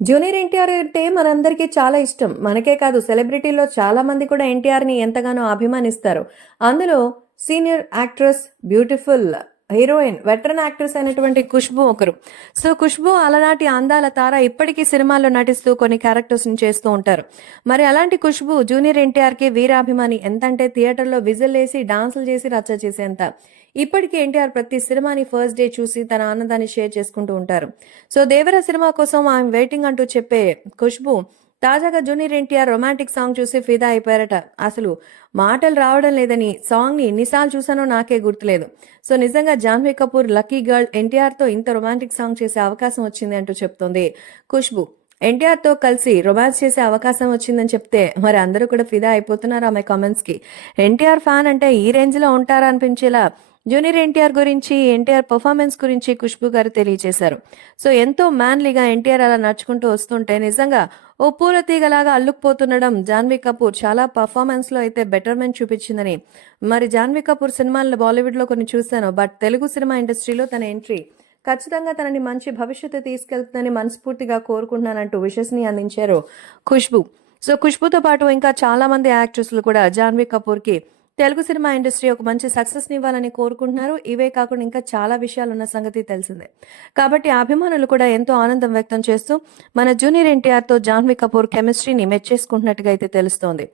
Junior NTR అంటే మనందరికీ చాలా ఇష్టం. మనకే కాదు సెలబ్రిటీల్లో చాలా మంది కూడా ఎన్టీఆర్‌ని ఎంతగానో అభిమానిస్తారు. అందులో senior actress, beautiful heroine, veteran actress అయినటువంటి 'ఖుష్బూ' ఒకరు. సో 'ఖుష్బూ' అలనాటి అందాల తార ఇప్పటికీ సినిమాల్లో నటిస్తూ కొన్ని క్యారెక్టర్స్‌ని చేస్తూ ఉంటారు. మరి అలాంటి 'ఖుష్బూ' జూనియర్ ఎన్టీఆర్‌కి వీరాభిమాని. ఎంతంటే థియేటర్‌లో విజిల్లేసి, డాన్సులు చేసి రచ్చ చేసేంత. ఇప్పటికీ ఎన్టీఆర్ ప్రతి సినిమాని ఫస్ట్ డే చూసి తన ఆనందాన్ని షేర్ చేసుకుంటూ ఉంటారు. సో 'దేవర' సినిమా కోసం ఐయామ్ వెయిటింగ్ అంటూ చెప్పే 'ఖుష్బూ' తాజాగా జూనియర్ ఎన్టీఆర్ రొమాంటిక్ సాంగ్ చూసి ఫిదా అయిపోయారట. అసలు మాటలు రావడం లేదని సాంగ్‌ని ఎన్నిసార్లు చూసానో నాకే గుర్తులేదు. సో నిజంగా జాహ్నవి కపూర్ లక్కీ గర్ల్, ఎన్టీఆర్‌తో ఇంత రొమాంటిక్ సాంగ్ చేసే అవకాశం వచ్చింది అంటూ చెప్తోంది 'ఖుష్బూ'. ఎన్టీఆర్‌తో కలిసి రొమాన్స్ చేసే అవకాశం వచ్చిందని చెప్తే మరి అందరూ కూడా ఫిదా అయిపోతున్నారు ఆమె కామెంట్స్‌కి. ఎన్టీఆర్ ఫ్యాన్ అంటే ఈ రేంజ్‌లో ఉంటారా అనిపించేలా జూనియర్ ఎన్టీఆర్ గురించి, ఎన్టీఆర్ పర్ఫార్మెన్స్ గురించి 'ఖుష్బూ' గారు తెలియజేశారు. సో ఎంతో మ్యాన్లీగా ఎన్టీఆర్ అలా నడుచుకుంటూ వస్తుంటే నిజంగా ఓ పూల తీగలాగా అల్లుకుపోతుండడం జాహ్నవి కపూర్ చాలా పర్ఫార్మెన్స్‌లో అయితే బెటర్‌మెంట్ చూపించిందని. మరి జాహ్నవి కపూర్ సినిమాలను బాలీవుడ్‌లో కొన్ని చూశాను. బట్ తెలుగు సినిమా ఇండస్ట్రీలో తన ఎంట్రీ ఖచ్చితంగా తనని మంచి భవిష్యత్తు తీసుకెళ్తుందని మనస్ఫూర్తిగా కోరుకుంటున్నానంటూ విషెస్‌ని అందించారు 'ఖుష్బూ'. సో 'ఖుష్బూ'తో పాటు ఇంకా చాలా మంది యాక్ట్రెస్‌లు కూడా జాహ్నవి కపూర్‌కి తెలుగు సినిమా ఇండస్ట్రీ ఒక మంచి సక్సెస్‌ని ఇవ్వాలని కోరుకుంటున్నారు. ఇవే కాకుండా ఇంకా చాలా విషయాలున్న సంగతి తెలిసిందే. కాబట్టి అభిమానులు కూడా ఎంతో ఆనందం వ్యక్తం చేస్తూ మన జూనియర్ ఎన్టీఆర్‌తో జాహ్నవి కపూర్ కెమిస్ట్రీని మెచ్చేసుకుంటున్నట్టుగా అయితే తెలుస్తోంది.